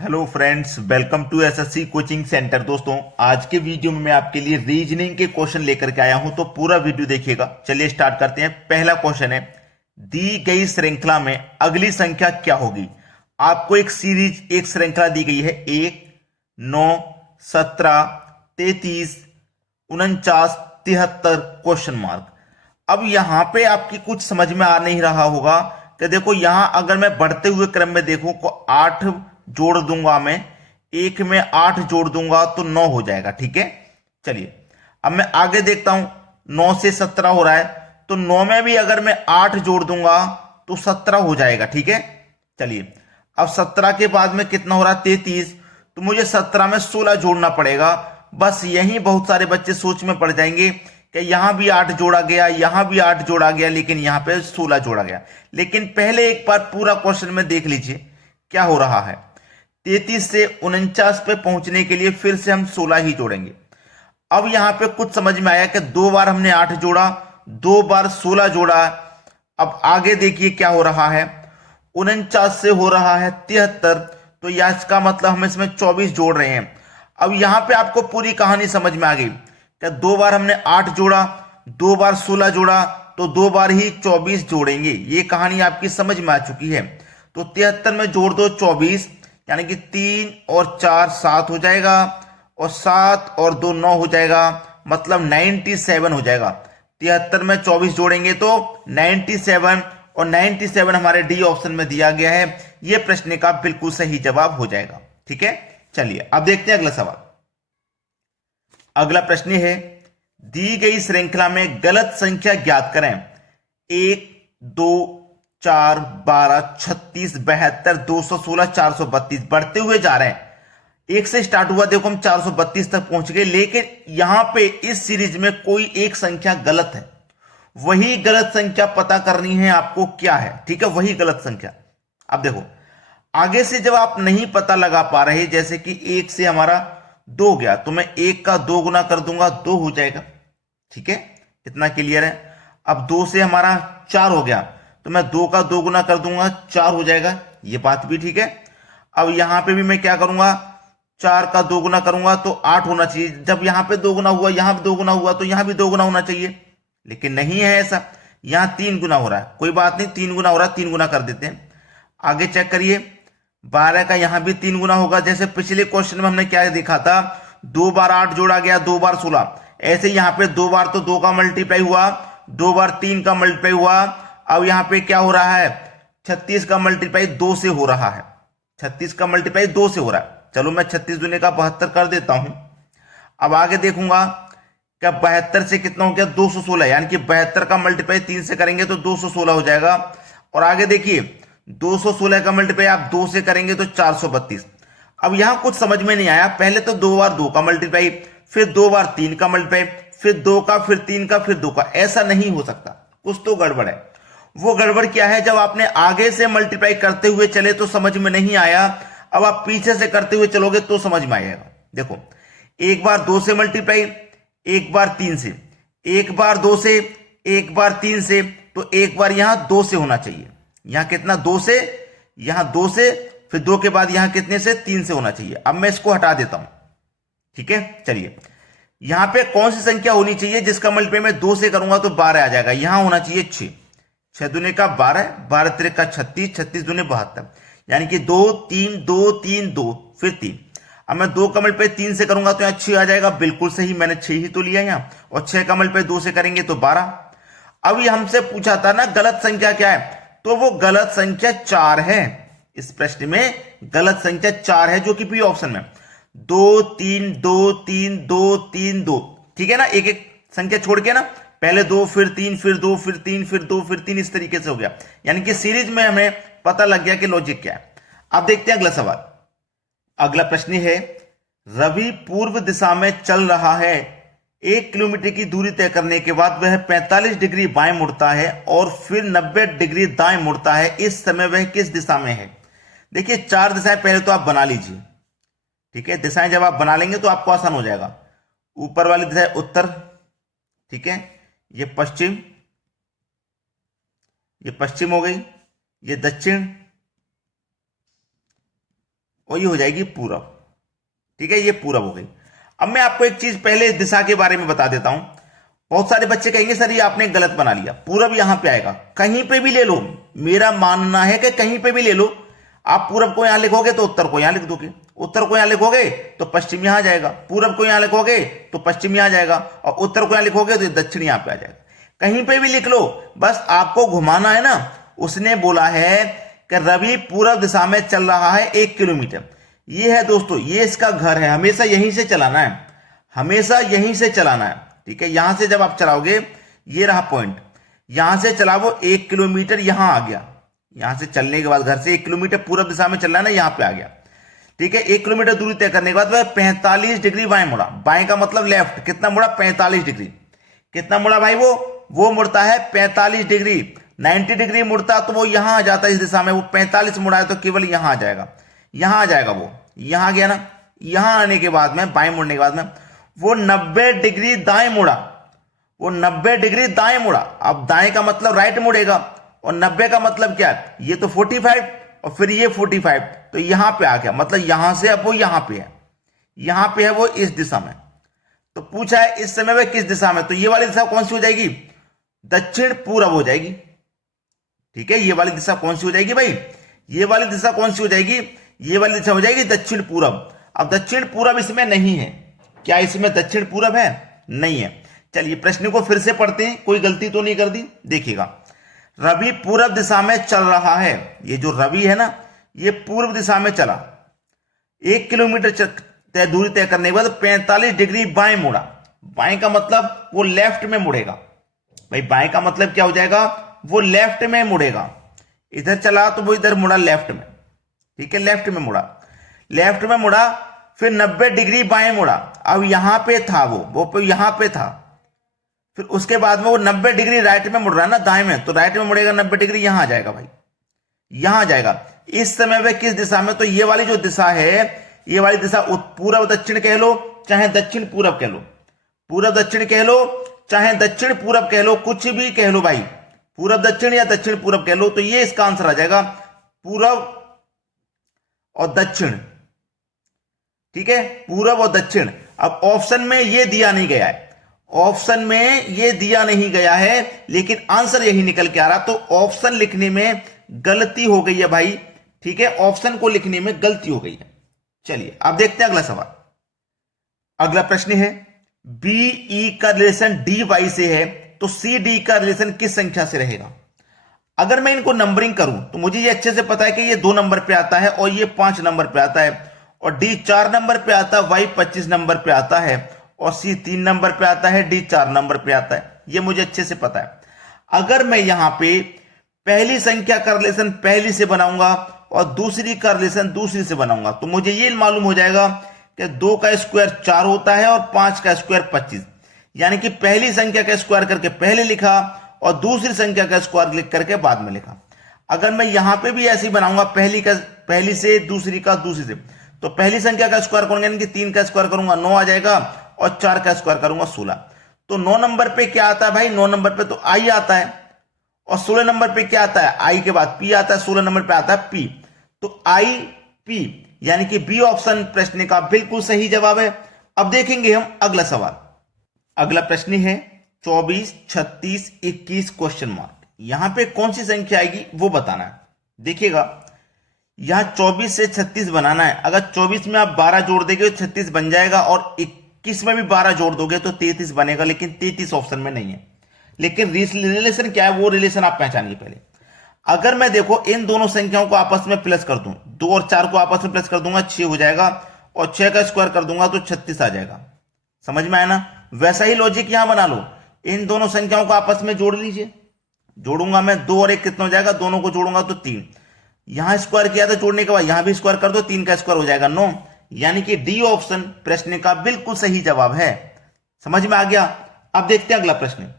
Hello friends, welcome to SSC coaching centre. दोस्तों, आज के वीडियो में मैं आपके लिए रीजनिंग के क्वेश्चन लेकर के आया हूं, तो पूरा वीडियो देखिएगा। चलिए स्टार्ट करते हैं। पहला क्वेश्चन है, दी गई श्रृंखला में अगली संख्या क्या होगी। आपको एक श्रृंखला दी गई है, 1, 9, 17, 33, 49, 73 क्वेश्चन मार्क। अब यहां पे आपकी कुछ समझ में आ नहीं रहा होगा कि देखो, यहां अगर मैं बढ़ते हुए क्रम में देखूं तो 8 जोड़ दूंगा, मैं एक में 8 जोड़ दूंगा तो 9 हो जाएगा। ठीक है, चलिए अब मैं आगे देखता हूं। 9 से 17 हो रहा है, तो 9 में भी अगर मैं 8 जोड़ दूंगा तो 17 हो जाएगा। ठीक है, चलिए अब 17 के बाद में कितना हो रहा है, 33। तो मुझे 17 में 16 जोड़ना पड़ेगा। बस यही बहुत सारे बच्चे सोच में पड़ जाएंगे कि यहां भी 8 जोड़ा गया, यहां भी 8 जोड़ा गया, लेकिन यहां पे 16 जोड़ा गया। लेकिन पहले एक बार पूरा क्वेश्चन में देख लीजिए क्या हो रहा है। 33 से 49 पे पहुंचने के लिए फिर से हम 16 ही जोड़ेंगे। अब यहां पे कुछ समझ में आया कि 2 बार हमने 8 जोड़ा, 2 बार 16 जोड़ा। अब आगे देखिए क्या हो रहा है, 49 से हो रहा है 73, तो यह इसका मतलब हम इसमें 24 जोड़ रहे हैं। अब यहां पे आपको पूरी कहानी समझ में आ गई कि 2 बार हमने 8 जोड़ा, 2 बार 16 जोड़ा, तो 2 बार ही 24 जोड़ेंगे। ये कहानी आपकी समझ में आ चुकी है। तो 73 में जोड़ दो 24, यानी कि 3 और 4 7 हो जाएगा, और 7 और 2 9 हो जाएगा, मतलब 97 हो जाएगा। 73 में 24 जोड़ेंगे तो 97, और 97 हमारे डी ऑप्शन में दिया गया है। यह प्रश्न का बिल्कुल सही जवाब हो जाएगा। ठीक है, चलिए अब देखते हैं अगला सवाल। अगला प्रश्न है, दी गई श्रृंखला में गलत संख्या ज्ञात करें। 1, 2, 4, 12, 36, 72, 216, 432 बढ़ते हुए जा रहे हैं। एक से स्टार्ट हुआ, देखो हम 432 तक पहुंच गए, लेकिन यहां पे इस सीरीज में कोई एक संख्या गलत है। वही गलत संख्या पता करनी है आपको, क्या है। ठीक है, वही गलत संख्या। अब देखो, आगे से जब आप नहीं पता लगा पा रहे, जैसे कि 1 से हमारा 2 गया, तो मैं 1 का 2 गुना कर दूंगा, 2 हो जाएगा। ठीक है, इतना क्लियर है। अब 2 से हमारा 4 हो गया, तो मैं 2 का 2 गुना कर दूंगा, 4 हो जाएगा। ये बात भी ठीक है। अब यहां पे भी मैं क्या करूंगा, 4 का 2 गुना करूंगा तो 8 होना चाहिए। जब यहां पे 2 गुना हुआ, यहां भी 2 गुना हुआ, तो यहां भी 2 गुना होना चाहिए, लेकिन नहीं है ऐसा। यहां 3 गुना हो रहा है। कोई बात नहीं, 3 गुना हो रहा है, 3 गुना कर देते हैं। आगे चेक करिए, 12 का यहां भी 3 गुना होगा। जैसे पिछले क्वेश्चन में हमने क्या देखा था, 2 बार 8 जोड़ा गया, 2 बार 16। ऐसे यहां पे 2 बार तो 2 का मल्टीप्लाई हुआ, 2 बार 3 का मल्टीप्लाई हुआ। अब यहां पे क्या हो रहा है, 36 का मल्टीप्लाई 2 से हो रहा है। 36 का मल्टीप्लाई 2 से हो रहा है। चलो मैं 36 दूनी का 72 कर देता हूं। अब आगे देखूंगा, क्या 72 से कितना हो गया, 216, यानी कि 72 का मल्टीप्लाई 3 से करेंगे तो 216 हो जाएगा। और आगे देखिए, 216 का मल्टीप्लाई आप 2 से करेंगे तो 432। अब यहां कुछ समझ में नहीं आया, पहले तो 2 बार 2 का मल्टीप्लाई, फिर 2 बार 3 का मल्टीप्लाई, फिर 2 का, फिर 3 का, फिर 2 का। ऐसा नहीं हो सकता, कुछ तो गड़बड़ है। वो गड़बड़ क्या है, जब आपने आगे से मल्टीप्लाई करते हुए चले तो समझ में नहीं आया, अब आप पीछे से करते हुए चलोगे तो समझ में आएगा। देखो, एक बार 2 से मल्टीप्लाई, एक बार 3 से, एक बार 2 से, एक बार 3 से, तो एक बार यहां 2 से होना चाहिए। यहां कितना, 2 से, यहां 2 से, फिर 2 के बाद यहां कितने से, 3 से होना चाहिए। अब मैं इसको हटा देता हूं। ठीक है, चलिए यहां पे कौन सी संख्या होनी चाहिए जिसका मल्टीप्लाई मैं 2 से करूंगा तो 12 आ जाएगा। यहां होना चाहिए 6, 6 दूने का 12, 12 तिरे का 36, 36 दूने 72, यानी कि 2 3 2 3 2, फिर 3। अब मैं 2 का मल्टीप्लाई 3 से करूंगा तो यहां 6 आ जाएगा। बिल्कुल सही, मैंने 6 ही तो लिया यहां। और 6 का मल्टीप्लाई 2 से करेंगे तो 12। अब ये हमसे पूछा था ना गलत संख्या क्या है, तो वो गलत संख्या 4 है। इस प्रश्न में गलत संख्या 4 है, जो कि बी ऑप्शन में 2 3 2 3 2 3 2। ठीक है ना, एक एक संख्या छोड़ के ना, पहले 2 फिर 3 फिर 2 फिर 3 फिर 2 फिर 3, इस तरीके से हो गया। यानी कि सीरीज में हमें पता लग गया कि लॉजिक क्या है। अब देखते हैं अगला सवाल। अगला प्रश्न है, रवि पूर्व दिशा में चल रहा है। 1 किलोमीटर की दूरी तय करने के बाद वह 45 डिग्री बाएं मुड़ता है और फिर 90 डिग्री दाएं मुड़ता है। इस समय वह किस दिशा में है। देखिए, 4 दिशाएं पहले तो आप बना लीजिए। ठीक है, दिशाएं जब आप बना लेंगे तो आपको आसान हो जाएगा। ऊपर वाली दिशा है उत्तर, ठीक है, ये पश्चिम, ये पश्चिम हो गई, ये दक्षिण, और ये हो जाएगी पूरब। ठीक है, ये पूरब हो गई। अब मैं आपको एक चीज पहले इस दिशा के बारे में बता देता हूं। बहुत सारे बच्चे कहेंगे सर ये आपने गलत बना लिया, पूरब यहां पे आएगा, कहीं पे भी ले लो। मेरा मानना है कि कहीं पे भी ले लो, आप पूरब को यहां लिखोगे तो उत्तर को यहां लिख दोगे, उत्तर को यहां लिखोगे तो पश्चिम यहां जाएगा, पूरब को यहां लिखोगे तो पश्चिम यहां जाएगा, और उत्तर को यहां लिखोगे तो दक्षिण यहां पे आ जाएगा। कहीं पे भी लिख लो, बस आपको घुमाना है ना। उसने बोला है कि रवि पूरब दिशा में चल रहा है 1 किलोमीटर। ये है दोस्तों, ये इसका घर है, हमेशा यहीं से चलाना है, हमेशा यहीं से चलाना है। ठीक है, यहां से जब आप चलाओगे, ये रहा पॉइंट, यहां से चला वो 1 किलोमीटर यहां आ गया, यहां से चलने के बाद घर से 1 किलोमीटर पूरब दिशा में चलना है ना, यहां पे आ गया। ठीक है, 1 किलोमीटर दूरी तय करने के बाद वह 45 डिग्री बाएं मुड़ा। बाएं का मतलब लेफ्ट, कितना मुड़ा? 45 डिग्री। कितना मुड़ा भाई? वो मुड़ता है 45 डिग्री। 90 डिग्री मुड़ता तो वो यहां आ जाता है इस दिशा में, वो 45 मुड़ा है तो केवल यहां आ जाएगा, यहां आ जाएगा, वो यहां गया ना। यहां आने के बाद में, बाएं मुड़ने के बाद में, वो 90 डिग्री दाएं मुड़ा, वो 90 डिग्री दाएं मुड़ा। अब दाएं का मतलब राइट मुड़ेगा, और 90 का मतलब क्या है? ये तो 45 और फिर ये 45, तो यहां पे आ गया, मतलब यहां से अब वो यहां पे है, यहां पे है वो इस दिशा में। तो पूछा है इस समय वह किस दिशा में, तो ये वाली दिशा कौन सी हो जाएगी? दक्षिण पूरब हो जाएगी। ठीक है, ये वाली दिशा कौन सी हो जाएगी भाई? ये वाली दिशा कौन सी हो जाएगी? ये वाली दिशा हो जाएगी दक्षिण पूरब। अब दक्षिण पूरब इसमें नहीं है, क्या इसमें दक्षिण पूरब है? नहीं है। चलिए प्रश्न को फिर से पढ़ते हैं, कोई गलती तो नहीं कर दी। देखिएगा, रवि पूरब दिशा में चल रहा है। ये जो रवि है ना, ये पूर्व दिशा में चला, 1 किलोमीटर दूरी तय करने के बाद 45 डिग्री बाएं मुड़ा। बाएं का मतलब वो लेफ्ट में मुड़ेगा भाई, बाएं का मतलब क्या हो जाएगा? वो लेफ्ट में मुड़ेगा। इधर चला तो वो इधर मुड़ा लेफ्ट में। ठीक है, लेफ्ट में मुड़ा, लेफ्ट में मुड़ा, फिर 90 डिग्री बाएं मुड़ा। अब यहां पे था वो यहां पे था, फिर उसके बाद में वो 90 डिग्री राइट में मुड़ रहा है ना, दाएं में, तो राइट में मुड़ेगा 90 डिग्री, यहां आ जाएगा भाई, यहां आ जाएगा। इस समय वह किस दिशा में? तो ये वाली जो दिशा है, ये वाली दिशा पूर्व दक्षिण कह लो, चाहे दक्षिण पूरब कह लो, पूरब दक्षिण कह लो, चाहे दक्षिण पूरब कह लो, कुछ भी कह लो भाई, पूरब दक्षिण या दक्षिण पूरब कह लो, तो ये इसका आंसर आ जाएगा, पूरब और दक्षिण। ठीक है, पूरब और दक्षिण। अब ऑप्शन में ये दिया नहीं गया है, ऑप्शन में ये दिया नहीं गया है, लेकिन आंसर यही निकल के आ रहा, तो ऑप्शन लिखने में गलती हो गई है भाई। ठीक है, ऑप्शन को लिखने में गलती हो गई है। चलिए अब देखते हैं अगला सवाल। अगला प्रश्न है, बी ई का रिलेशन डी वाई से है, तो सी डी का रिलेशन किस संख्या से रहेगा? अगर मैं इनको नंबरिंग करूं तो मुझे ये अच्छे से पता है कि ये 2 नंबर पे आता है और ये 5 नंबर पे आता है, और डी 4 नंबर पे आता है, वाई 25 नंबर पे आता है, और सी 3 नंबर पे आता है, डी 4 नंबर पे आता है। ये मुझे अच्छे से पता है। अगर मैं यहां पे पहली संख्या का रिलेशन पहली से बनाऊंगा और दूसरी का रिलेशन दूसरी से बनाऊंगा, तो मुझे ये मालूम हो जाएगा कि 2 का स्क्वायर 4 होता है और 5 का स्क्वायर 25। यानी कि पहली संख्या का स्क्वायर करके पहले लिखा और दूसरी संख्या का स्क्वायर लिख करके बाद में लिखा। अगर मैं यहां पे भी ऐसे ही बनाऊंगा, पहली से दूसरी का दूसरी से, तो पहली संख्या का स्क्वायर करूंगा, यानी कि 3 का स्क्वायर करूंगा 9 आ जाएगा, और 4 का स्क्वायर करूंगा 16। तो 9 नंबर पे क्या आता है भाई? 9 नंबर पे तो आई आता है, और 16 नंबर पे क्या आता है? आई के बाद पी आता है, 16 नंबर पे आता है पी। तो आई पी, यानी कि बी ऑप्शन प्रश्न का बिल्कुल सही जवाब है। अब देखेंगे हम अगला सवाल। अगला प्रश्न है 24, 36, 21 क्वेश्चन मार्क। यहां पे कौन सी संख्या आएगी वो बताना है। देखिएगा, यहां 24 से 36 बनाना है। अगर 24 में आप 12 जोड़ देंगे तो 36 बन जाएगा, और 21 में भी 12 जोड़ दोगे तो 33 बनेगा, लेकिन 33 ऑप्शन में नहीं है। लेकिन रिलेशन क्या है, वो रिलेशन आप पहचानिए पहले। अगर मैं देखो इन दोनों संख्याओं को आपस में प्लस कर दूं, 2 और 4 को आपस में प्लस कर दूंगा, 6 हो जाएगा, और 6 का स्क्वायर कर दूंगा तो 36 आ जाएगा। समझ में आया ना? वैसा ही लॉजिक यहां बना लो, इन दोनों संख्याओं को आपस में जोड़ लीजिए। जोड़ूंगा मैं, 2 और 1 कितना हो जाएगा? दोनों को जोड़ूंगा तो 3। यहां स्क्वायर किया था जोड़ने के बाद, यहां भी स्क्वायर कर दो, 3 का स्क्वायर हो जाएगा 9। यानी कि डी ऑप्शन प्रश्न का बिल्कुल सही जवाब है। समझ में आ गया? अब देखते हैं अगला प्रश्न।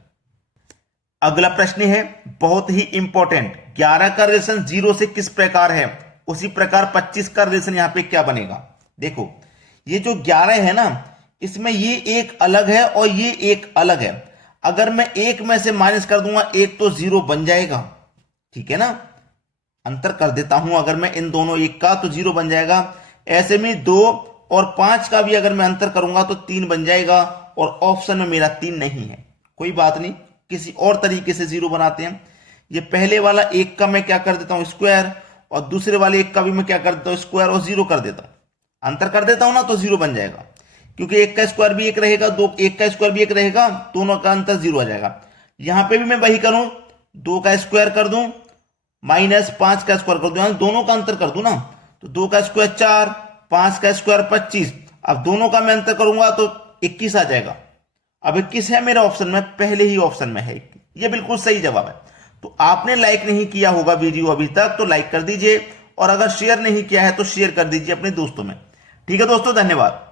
अगला प्रश्न है बहुत ही इंपॉर्टेंट, 11 का रिलेशन 0 से किस प्रकार है, उसी प्रकार 25 का रिलेशन यहां पे क्या बनेगा। देखो, ये जो 11 है ना, इसमें ये एक अलग है और ये एक अलग है। अगर मैं एक में से माइनस कर दूंगा, एक तो 0 बन जाएगा। ठीक है ना, अंतर कर देता हूं, अगर मैं इन दोनों एक का तो 0 बन जाएगा। ऐसे में 2 और 5 का भी अगर मैं अंतर करूंगा तो 3 बन जाएगा और ऑप्शन में मेरा 3 नहीं है। कोई बात नहीं, किसी और तरीके से 0 बनाते हैं। ये पहले वाला 1 का मैं क्या कर देता हूं स्क्वायर, और दूसरे वाले 1 का भी मैं क्या कर देता हूं स्क्वायर और 0 कर देता हूं, अंतर कर देता हूं ना, तो 0 बन जाएगा। क्योंकि 1 का स्क्वायर भी 1 रहेगा, 1 का स्क्वायर भी 1 रहेगा, दोनों का अंतर 0 आ जाएगा। यहां पे भी मैं वही करूं, 2 का स्क्वायर कर दूं माइनस 5 का स्क्वायर कर दूं, दोनों का अंतर कर दूं ना, तो 2 का स्क्वायर 4, 5 का स्क्वायर 25। अब दोनों का मैं अंतर करूंगा तो 21 आ जाएगा। अब 21 है मेरा ऑप्शन में, पहले ही ऑप्शन में है 21। ये बिल्कुल सही जवाब है। तो आपने लाइक नहीं किया होगा वीडियो अभी तक तो लाइक कर दीजिए, और अगर शेयर नहीं किया है तो शेयर कर दीजिए अपने दोस्तों में। ठीक है दोस्तों, धन्यवाद।